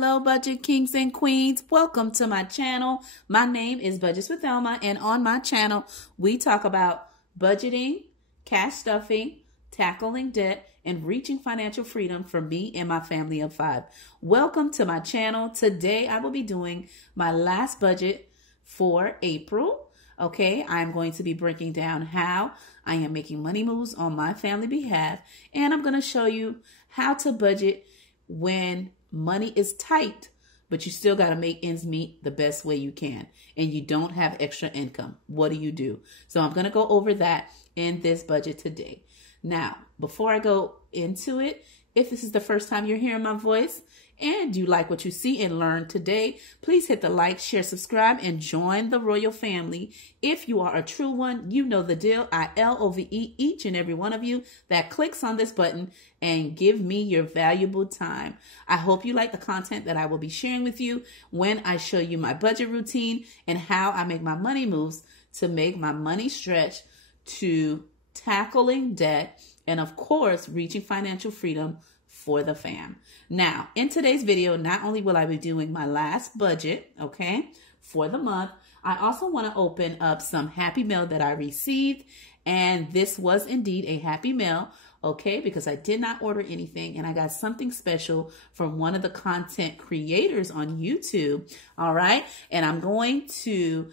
Hello, budget kings and queens. Welcome to my channel. My name is Budgets with Elma, and on my channel, we talk about budgeting, cash stuffing, tackling debt, and reaching financial freedom for me and my family of 5. Welcome to my channel. Today, I will be doing my last budget for April. Okay, I'm going to be breaking down how I am making money moves on my family behalf, and I'm going to show you how to budget when money is tight, but you still got to make ends meet the best way you can, and you don't have extra income. What do? So I'm going to go over that in this budget today. Now, before I go into it, if this is the first time you're hearing my voice and you like what you see and learn today, please hit the like, share, subscribe, and join the royal family. If you are a true one, you know the deal. I love each and every one of you that clicks on this button and give me your valuable time. I hope you like the content that I will be sharing with you when I show you my budget routine and how I make my money moves to make my money stretch to tackling debt and, of course, reaching financial freedom for the fam. Now, in today's video, not only will I be doing my last budget, okay, for the month, I also want to open up some Happy Mail that I received. And this was indeed a Happy Mail, okay, because I did not order anything and I got something special from one of the content creators on YouTube. All right. And I'm going to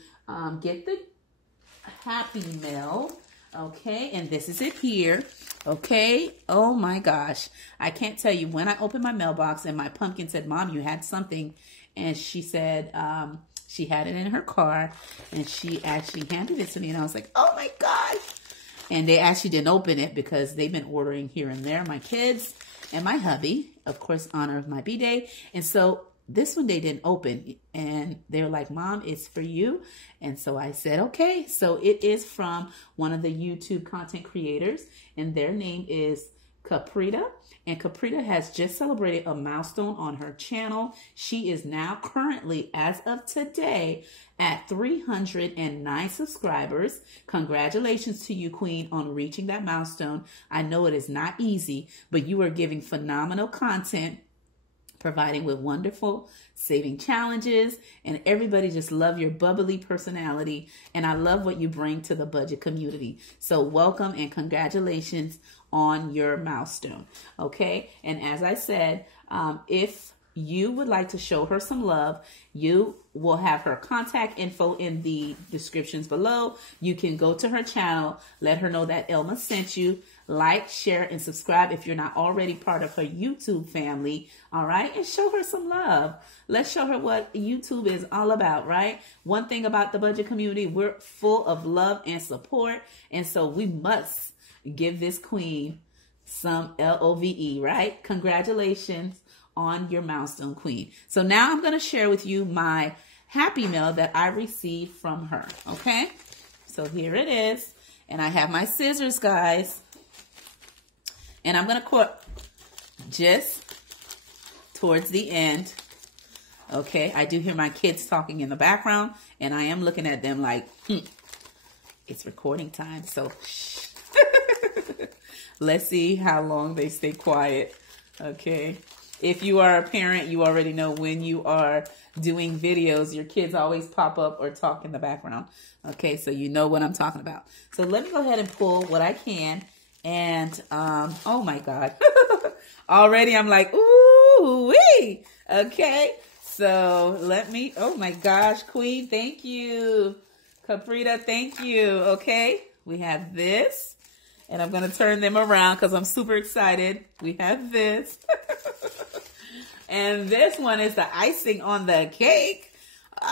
get the Happy Mail. Okay, and this is it here. Okay, oh my gosh. I can't tell you, when I opened my mailbox and my pumpkin said, "Mom, you had something." And she said she had it in her car and she actually handed it to me. And I was like, oh my gosh. And they actually didn't open it because they've been ordering here and there. My kids and my hubby, of course, honor of my B-Day. And so this one they didn't open, and they were like, "Mom, it's for you." And so I said, okay. So it is from one of the YouTube content creators, and their name is Caprita. And Caprita has just celebrated a milestone on her channel. She is now currently, as of today, at 309 subscribers. Congratulations to you, Queen, on reaching that milestone. I know it is not easy, but you are giving phenomenal content, providing with wonderful saving challenges, and everybody just love your bubbly personality, and I love what you bring to the budget community. So welcome and congratulations on your milestone. Okay, and as I said, if you would like to show her some love, you will have her contact info in the descriptions below. You can go to her channel, let her know that Elma sent you. Like, share, and subscribe if you're not already part of her YouTube family, all right? And show her some love. Let's show her what YouTube is all about, right? One thing about the budget community, we're full of love and support, and so we must give this queen some love, right? Congratulations on your milestone, Queen. So now I'm going to share with you my Happy Mail that I received from her, okay? So here it is, and I have my scissors, guys. And I'm going to cut just towards the end. Okay, I do hear my kids talking in the background, and I am looking at them like, it's recording time. So shh. Let's see how long they stay quiet. Okay. If you are a parent, you already know when you are doing videos, your kids always pop up or talk in the background. Okay, so you know what I'm talking about. So let me go ahead and pull what I can. And, oh my God, already I'm like, ooh, wee. Okay. So let me, oh my gosh, Queen, thank you. Caprita, thank you. Okay. We have this, and I'm going to turn them around because I'm super excited. We have this. And this one is the icing on the cake. Ah!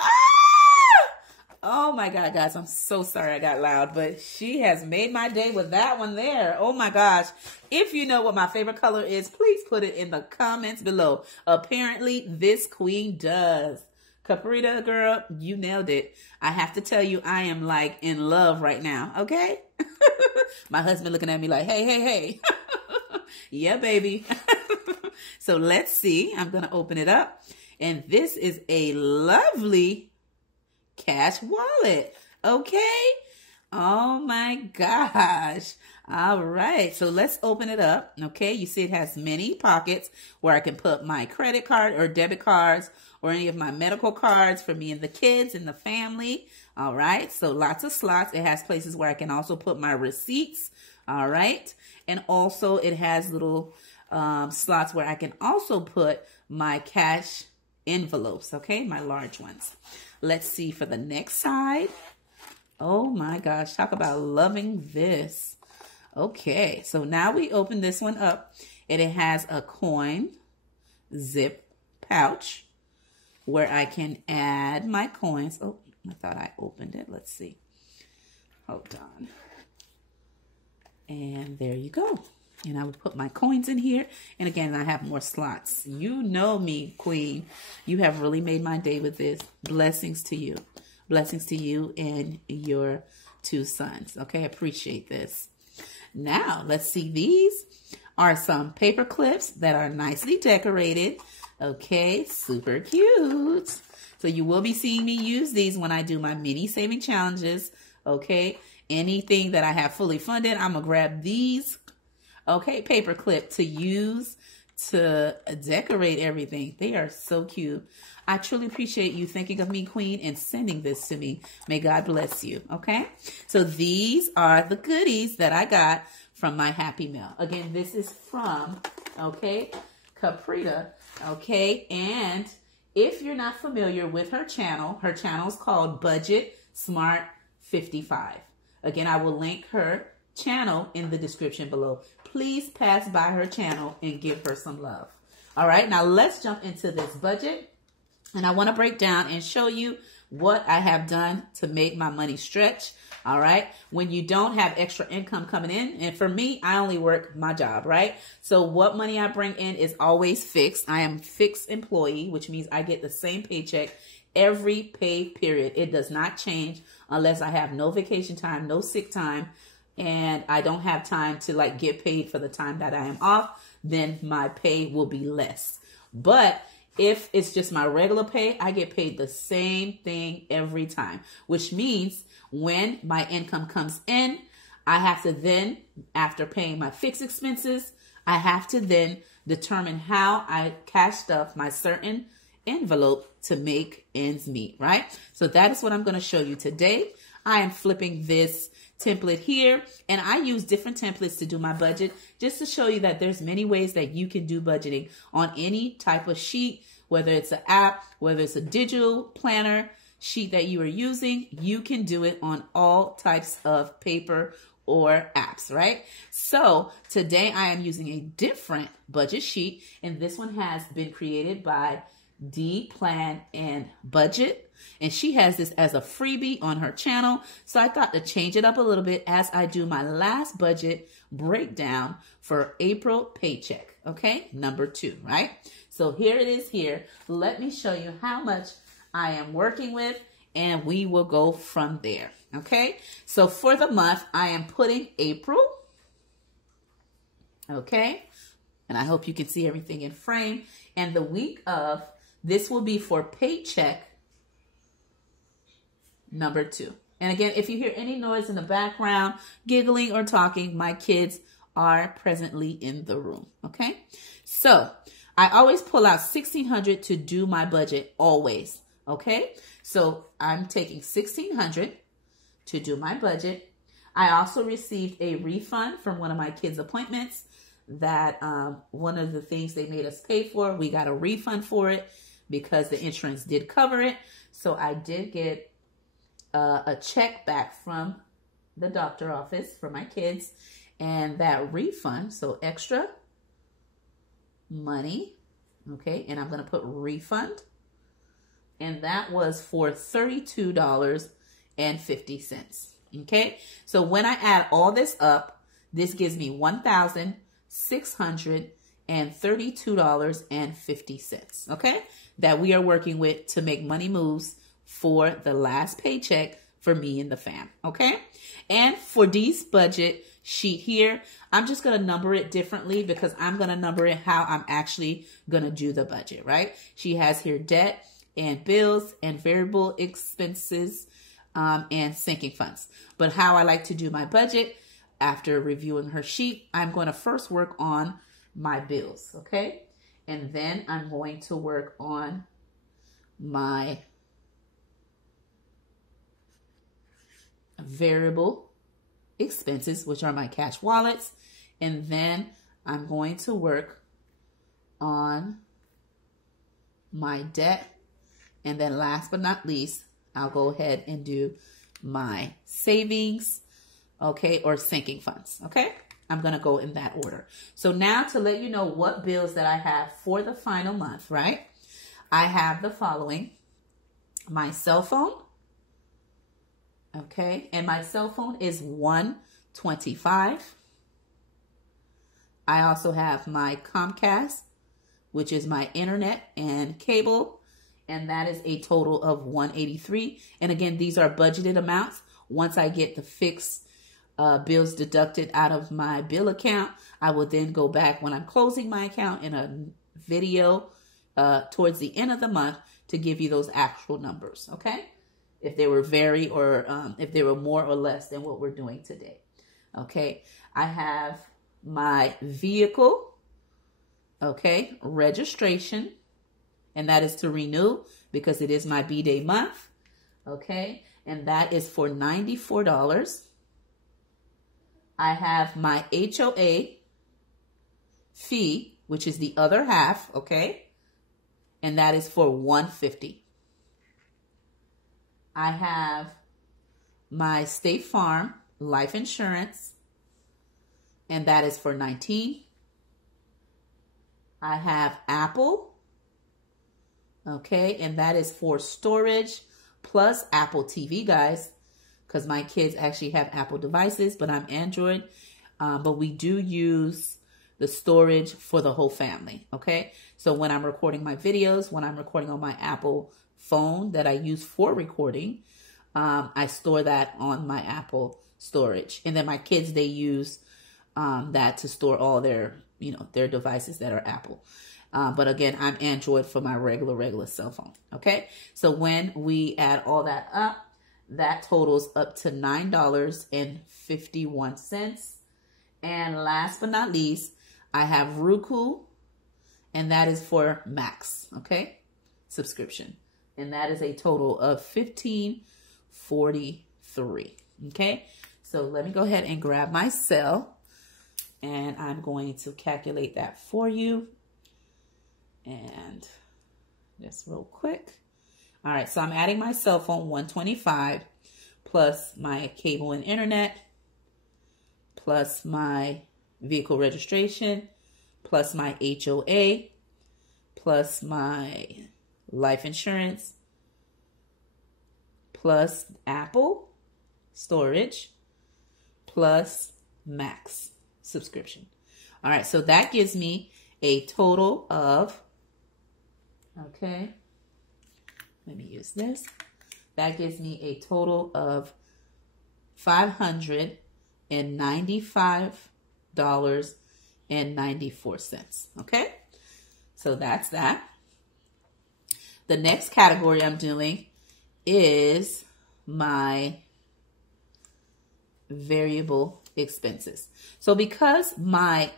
Oh my God, guys, I'm so sorry I got loud, but she has made my day with that one there. Oh my gosh. If you know what my favorite color is, please put it in the comments below. Apparently, this queen does. Caprita, girl, you nailed it. I have to tell you, I am like in love right now, okay? My husband looking at me like, hey, hey, hey. Yeah, baby. So let's see. I'm going to open it up. And this is a lovely cash wallet. Okay. Oh my gosh. All right, so let's open it up. Okay, you see it has many pockets where I can put my credit card or debit cards or any of my medical cards for me and the kids and the family. All right, so lots of slots. It has places where I can also put my receipts. All right, and also it has little slots where I can also put my cash envelopes, okay, my large ones. Let's see for the next side. Oh my gosh, talk about loving this. Okay, so now we open this one up and it has a coin zip pouch where I can add my coins. Oh, I thought I opened it. Let's see. Hold on. And there you go. And I would put my coins in here. And again, I have more slots. You know me, Queen. You have really made my day with this. Blessings to you. Blessings to you and your 2 sons. Okay, appreciate this. Now, let's see. These are some paper clips that are nicely decorated. Okay, super cute. So you will be seeing me use these when I do my mini saving challenges. Okay, anything that I have fully funded, I'm going to grab these, okay, paper clip to use to decorate everything. They are so cute. I truly appreciate you thinking of me, Queen, and sending this to me. May God bless you, okay? So these are the goodies that I got from my Happy Meal. Again, this is from, okay, Caprita, okay? And if you're not familiar with her channel is called Budget Smart 55. Again, I will link her channel in the description below. Please pass by her channel and give her some love. All right, now let's jump into this budget. And I want to break down and show you what I have done to make my money stretch. All right. When you don't have extra income coming in, and for me, I only work my job, right? So what money I bring in is always fixed. I am fixed employee, which means I get the same paycheck every pay period. It does not change unless I have no vacation time, no sick time, and I don't have time to like get paid for the time that I am off, then my pay will be less. But if it's just my regular pay, I get paid the same thing every time, which means when my income comes in, I have to then, after paying my fixed expenses, I have to then determine how I cash stuff my certain envelope to make ends meet, right? So that is what I'm going to show you today. I am flipping this template here, and I use different templates to do my budget just to show you that there's many ways that you can do budgeting on any type of sheet, whether it's an app, whether it's a digital planner sheet that you are using, you can do it on all types of paper or apps, right? So today I am using a different budget sheet, and this one has been created by D Plan and Budget, and she has this as a freebie on her channel. So I thought to change it up a little bit as I do my last budget breakdown for April paycheck, okay? Number 2, right? So here it is here. Let me show you how much I am working with, and we will go from there, okay? So for the month, I am putting April, okay? And I hope you can see everything in frame. And the week of, this will be for paycheck number 2. And again, if you hear any noise in the background, giggling or talking, my kids are presently in the room, okay? So I always pull out $1,600 to do my budget, always, okay? So I'm taking $1,600 to do my budget. I also received a refund from one of my kids' appointments that one of the things they made us pay for, we got a refund for it because the insurance did cover it. So I did get a check back from the doctor office for my kids, and that refund, so extra money, okay, and I'm going to put refund, and that was for $32.50, okay? So when I add all this up, this gives me $1,632.50, okay, that we are working with to make money moves for the last paycheck for me and the fam, okay? And for Dee's budget sheet here, I'm just going to number it differently because I'm going to number it how I'm actually going to do the budget, right? She has here debt and bills and variable expenses and sinking funds. But how I like to do my budget, after reviewing her sheet, I'm going to first work on my bills, okay? And then I'm going to work on my variable expenses, which are my cash wallets. And then I'm going to work on my debt. And then last but not least, I'll go ahead and do my savings, okay, or sinking funds, okay? I'm going to go in that order. So now to let you know what bills that I have for the final month, right? I have the following: my cell phone, okay, and my cell phone is $125. I also have my Comcast, which is my internet and cable, and that is a total of $183. And again, these are budgeted amounts. Once I get the fixed bills deducted out of my bill account, I will then go back when I'm closing my account in a video towards the end of the month to give you those actual numbers, okay? If they were vary or if they were more or less than what we're doing today, okay? I have my vehicle, okay, registration, and that is to renew because it is my B-Day month, okay? And that is for $94. I have my HOA fee, which is the other half, okay? And that is for $150. I have my State Farm life insurance, and that is for $19. I have Apple, okay, and that is for storage plus Apple TV, guys, because my kids actually have Apple devices, but I'm Android. But we do use the storage for the whole family, okay? So when I'm recording my videos, when I'm recording on my Apple phone that I use for recording, I store that on my Apple storage. And then my kids, they use that to store all their, their devices that are Apple. But again, I'm Android for my regular cell phone, okay? So when we add all that up, that totals up to $9.51. And last but not least, I have Roku, and that is for Max, okay? Subscription. And that is a total of $15.43, okay? So let me go ahead and grab my cell, and I'm going to calculate that for you. And just real quick. All right, so I'm adding my cell phone, $125, plus my cable and internet, plus my vehicle registration, plus my HOA, plus my life insurance, plus Apple storage, plus Max subscription. All right, so that gives me a total of, okay, let me use this. That gives me a total of $595.94, okay? So that's that. The next category I'm doing is my variable expenses. So because I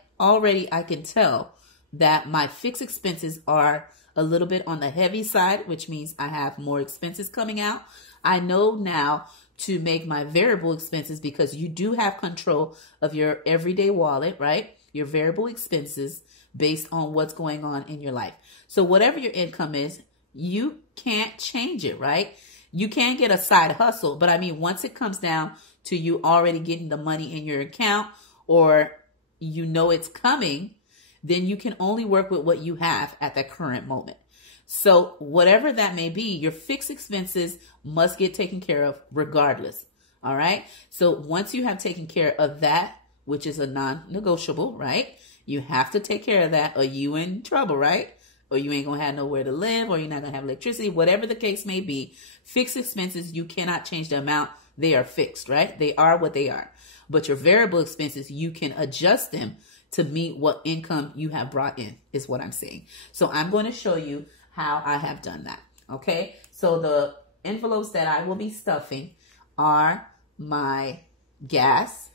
can tell that my fixed expenses are a little bit on the heavy side, which means I have more expenses coming out. I know now to make my variable expenses, because you do have control of your everyday wallet, right? Your variable expenses based on what's going on in your life. So whatever your income is, you can't change it, right? You can get a side hustle, but I mean, once it comes down to you already getting the money in your account, or you know it's coming, then you can only work with what you have at that current moment. So whatever that may be, your fixed expenses must get taken care of regardless. All right. So once you have taken care of that, which is a non-negotiable, right? You have to take care of that or you in trouble, right? Or you ain't going to have nowhere to live, or you're not going to have electricity, whatever the case may be. Fixed expenses, you cannot change the amount. They are fixed, right? They are what they are. But your variable expenses, you can adjust them to meet what income you have brought in, is what I'm saying. So I'm going to show you how I have done that. Okay. So the envelopes that I will be stuffing are my gas,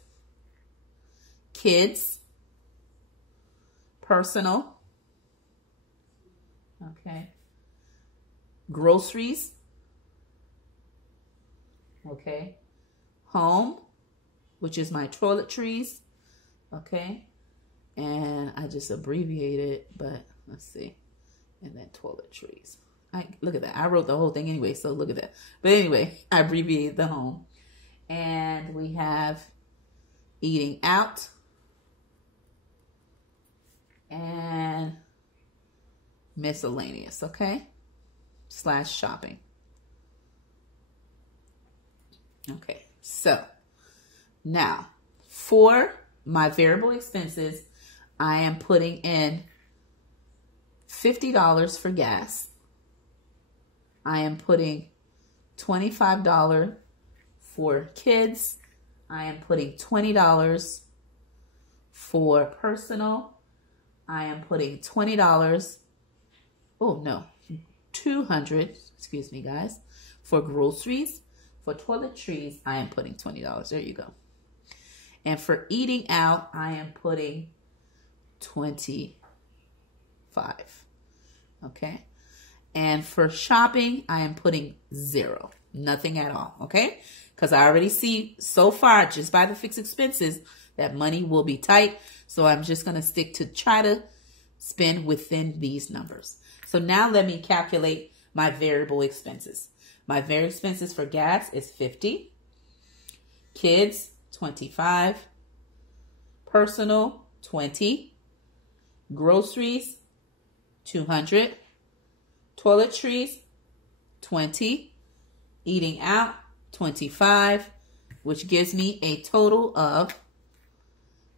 kids, personal, okay, groceries, okay, home, which is my toiletries, okay, and I just abbreviated, but let's see, and then toiletries. Look at that. I wrote the whole thing anyway, so look at that. But anyway, I abbreviated the home. And we have eating out and miscellaneous, okay? / shopping. Okay, so now for my variable expenses, I am putting in $50 for gas. I am putting $25 for kids. I am putting $20 for personal. I am putting $20. Oh, no. $200, excuse me, guys, for groceries. For toiletries, I am putting $20. There you go. And for eating out, I am putting $25. Okay. And for shopping, I am putting $0. Nothing at all. Okay. Because I already see so far, just by the fixed expenses, that money will be tight. So I'm just going to stick to try to spend within these numbers. So now let me calculate my variable expenses. My variable expenses for gas is $50. Kids, $25. Personal, $20. Groceries, $200. Toiletries, $20. Eating out, $25, which gives me a total of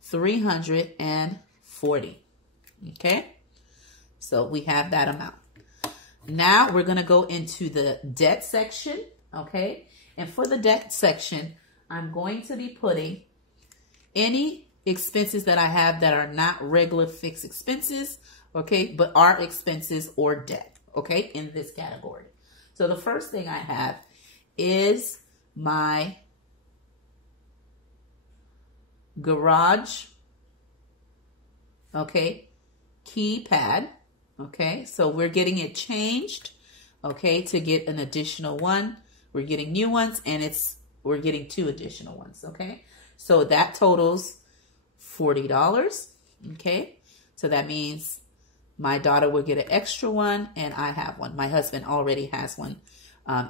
$340. Okay, so we have that amount. Now we're going to go into the debt section. Okay, and for the debt section, I'm going to be putting any expenses that I have that are not regular fixed expenses, okay, but are expenses or debt. Okay, in this category. So the first thing I have is my garage, okay, keypad. Okay, so we're getting it changed, okay, to get an additional one. We're getting new ones, and we're getting 2 additional ones. Okay, so that totals $40. Okay, so that means my daughter will get an extra one, and I have one. My husband already has one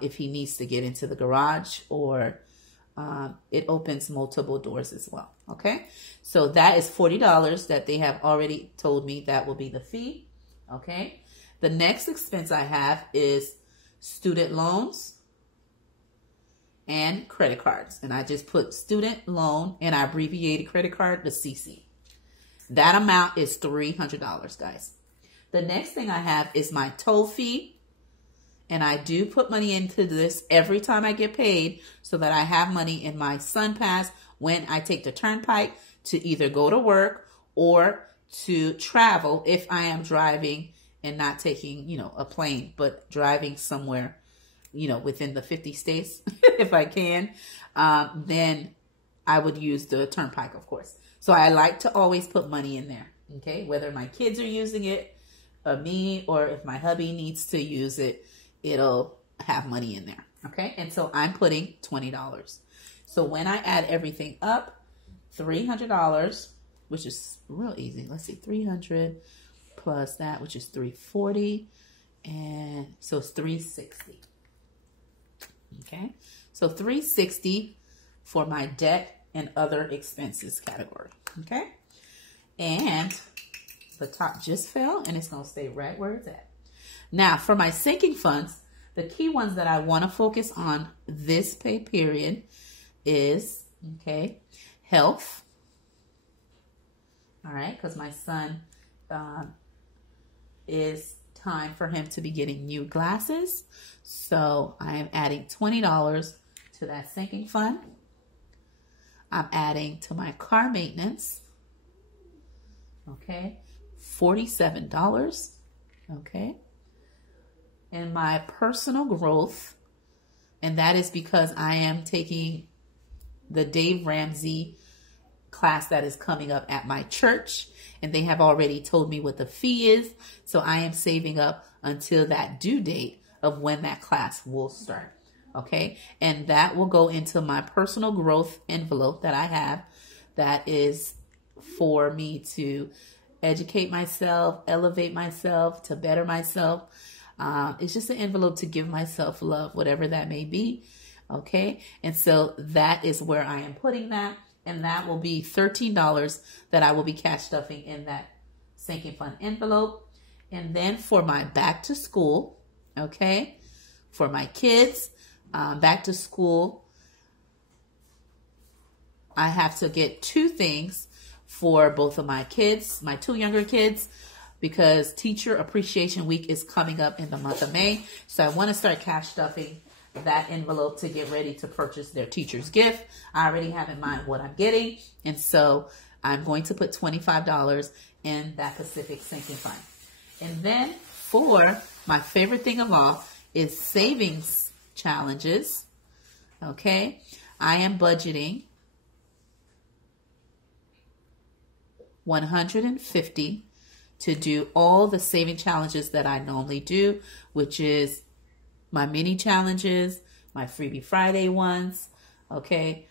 if he needs to get into the garage, or it opens multiple doors as well. Okay, so that is $40 that they have already told me that will be the fee. Okay, the next expense I have is student loans and credit cards. And I just put student loan, and I abbreviated credit card to CC. That amount is $300, guys. The next thing I have is my toll fee. And I do put money into this every time I get paid so that I have money in my SunPass when I take the turnpike to either go to work or to travel if I am driving and not taking, a plane, but driving somewhere, within the 50 states, if I can, then I would use the turnpike, of course. So I like to always put money in there, okay? Whether my kids are using it, me, or if my hubby needs to use it, it'll have money in there, okay? And so I'm putting $20. So when I add everything up, $300, which is real easy. Let's see, 300 plus that, which is 340, and so it's 360. Okay, so 360 for my debt and other expenses category. Okay, and the top just fell, and it's gonna stay right where it's at. Now for my sinking funds, the key ones that I want to focus on this pay period is, okay, health. All right, because my son is time for him to be getting new glasses. So I am adding $20 to that sinking fund. I'm adding to my car maintenance, okay, $47, okay. And my personal growth, and that is because I am taking the Dave Ramsey class that is coming up at my church, and they have already told me what the fee is. So I am saving up until that due date of when that class will start. Okay. And that will go into my personal growth envelope that I have. That is for me to educate myself, elevate myself, to better myself. It's just an envelope to give myself love, whatever that may be. Okay. And so that is where I am putting that. And that will be $13 that I will be cash stuffing in that sinking fund envelope. And then for my back to school, okay, for my kids, back to school, I have to get 2 things for both of my kids, my 2 younger kids, because Teacher Appreciation Week is coming up in the month of May. So I want to start cash stuffing that envelope to get ready to purchase their teacher's gift. I already have in mind what I'm getting. And so I'm going to put $25 in that Pacific sinking fund. And then for my favorite thing of all is savings challenges. Okay. I am budgeting $150 to do all the saving challenges that I normally do, which is my mini challenges, my Freebie Friday ones, okay?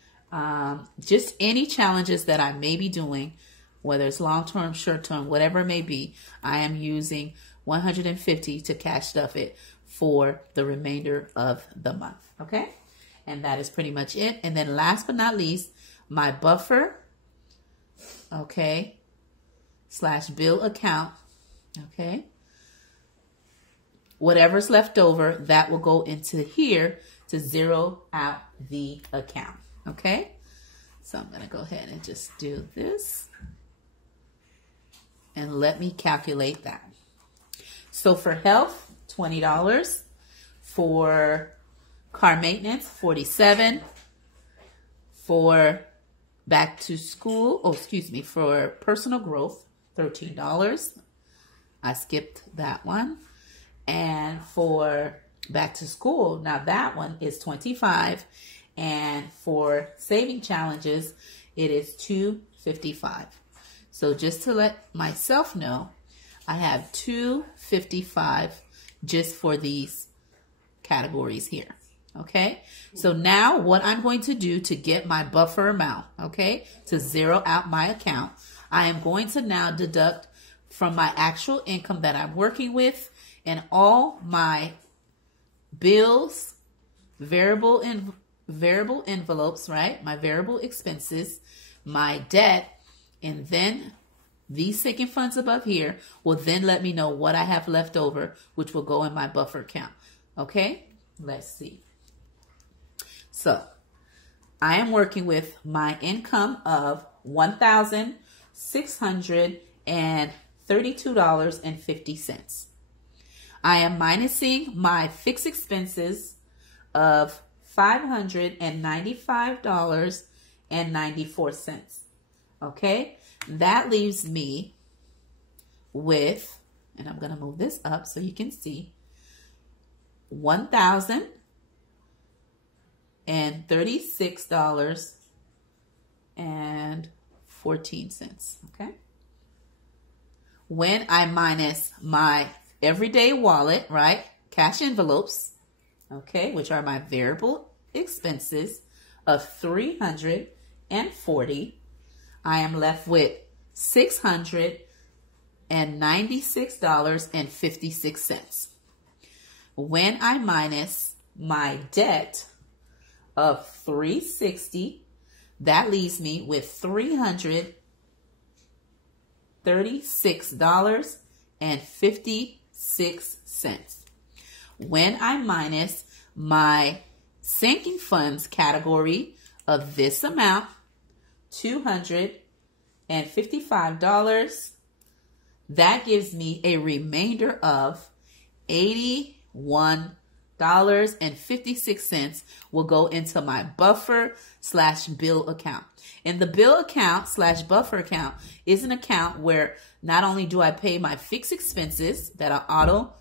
Just any challenges that I may be doing, whether it's long-term, short-term, whatever it may be, I am using $150 to cash stuff it for the remainder of the month, okay? And that is pretty much it. And then last but not least, my buffer, okay, / bill account, okay? Whatever's left over, that will go into here to zero out the account, okay? So I'm going to go ahead and just do this. And let me calculate that. So for health, $20. For car maintenance, $47. For back to school, for personal growth, $13. I skipped that one. And for back to school, now that one is $25. And for saving challenges, it is $255. So just to let myself know, I have $255 just for these categories here. Okay. So now what I'm going to do to get my buffer amount, okay, to zero out my account, I am going to now deduct from my actual income that I'm working with and all my bills, variable envelopes, right? My variable expenses, my debt, and then these sinking funds above here will then let me know what I have left over, which will go in my buffer account. Okay, let's see. So I am working with my income of $1,632.50. I am minusing my fixed expenses of $595.94. Okay, that leaves me with, and I'm going to move this up so you can see, $1,036.14. Okay. When I minus my everyday wallet, right, cash envelopes, okay, which are my variable expenses of $340, I am left with $696.56. When I minus my debt of $360, that leaves me with $336.56. When I minus my sinking funds category of this amount, $255, that gives me a remainder of $81.56 will go into my buffer / bill account. And the bill account / buffer account is an account where not only do I pay my fixed expenses that are auto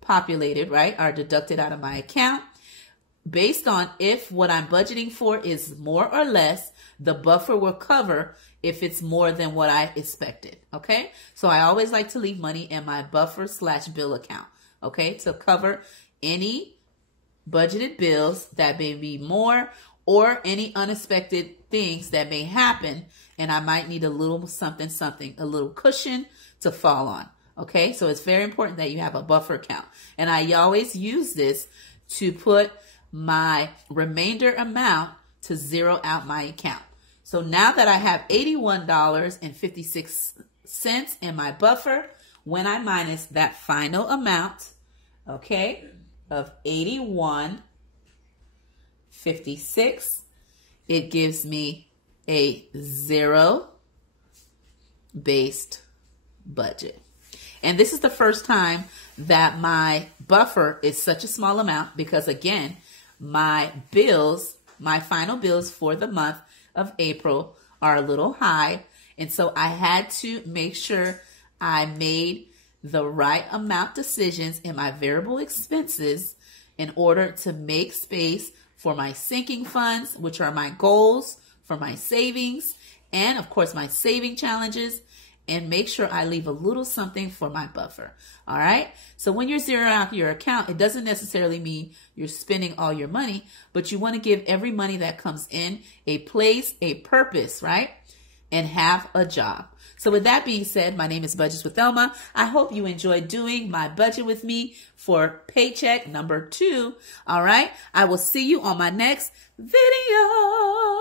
populated, right, are deducted out of my account, based on if what I'm budgeting for is more or less, the buffer will cover if it's more than what I expected. Okay. So I always like to leave money in my buffer/bill account. Okay. To cover any budgeted bills that may be more or any unexpected things that may happen. And I might need a little something, a little cushion to fall on. Okay. So it's very important that you have a buffer account. And I always use this to put my remainder amount to zero out my account. So now that I have $81.56 in my buffer, when I minus that final amount, okay, of $81.56, it gives me a zero-based budget. And this is the first time that my buffer is such a small amount because, again, my bills, my final bills for the month of April are a little high. And so I had to make sure I made the right amount decisions in my variable expenses in order to make space for my sinking funds, which are my goals, for my savings, and of course my saving challenges, and make sure I leave a little something for my buffer. All right. So when you're zeroing out your account, it doesn't necessarily mean you're spending all your money, but you want to give every money that comes in a place, a purpose, right? And have a job. So with that being said, my name is Budgets with Thelma. I hope you enjoyed doing my budget with me for paycheck number 2. All right. I will see you on my next video.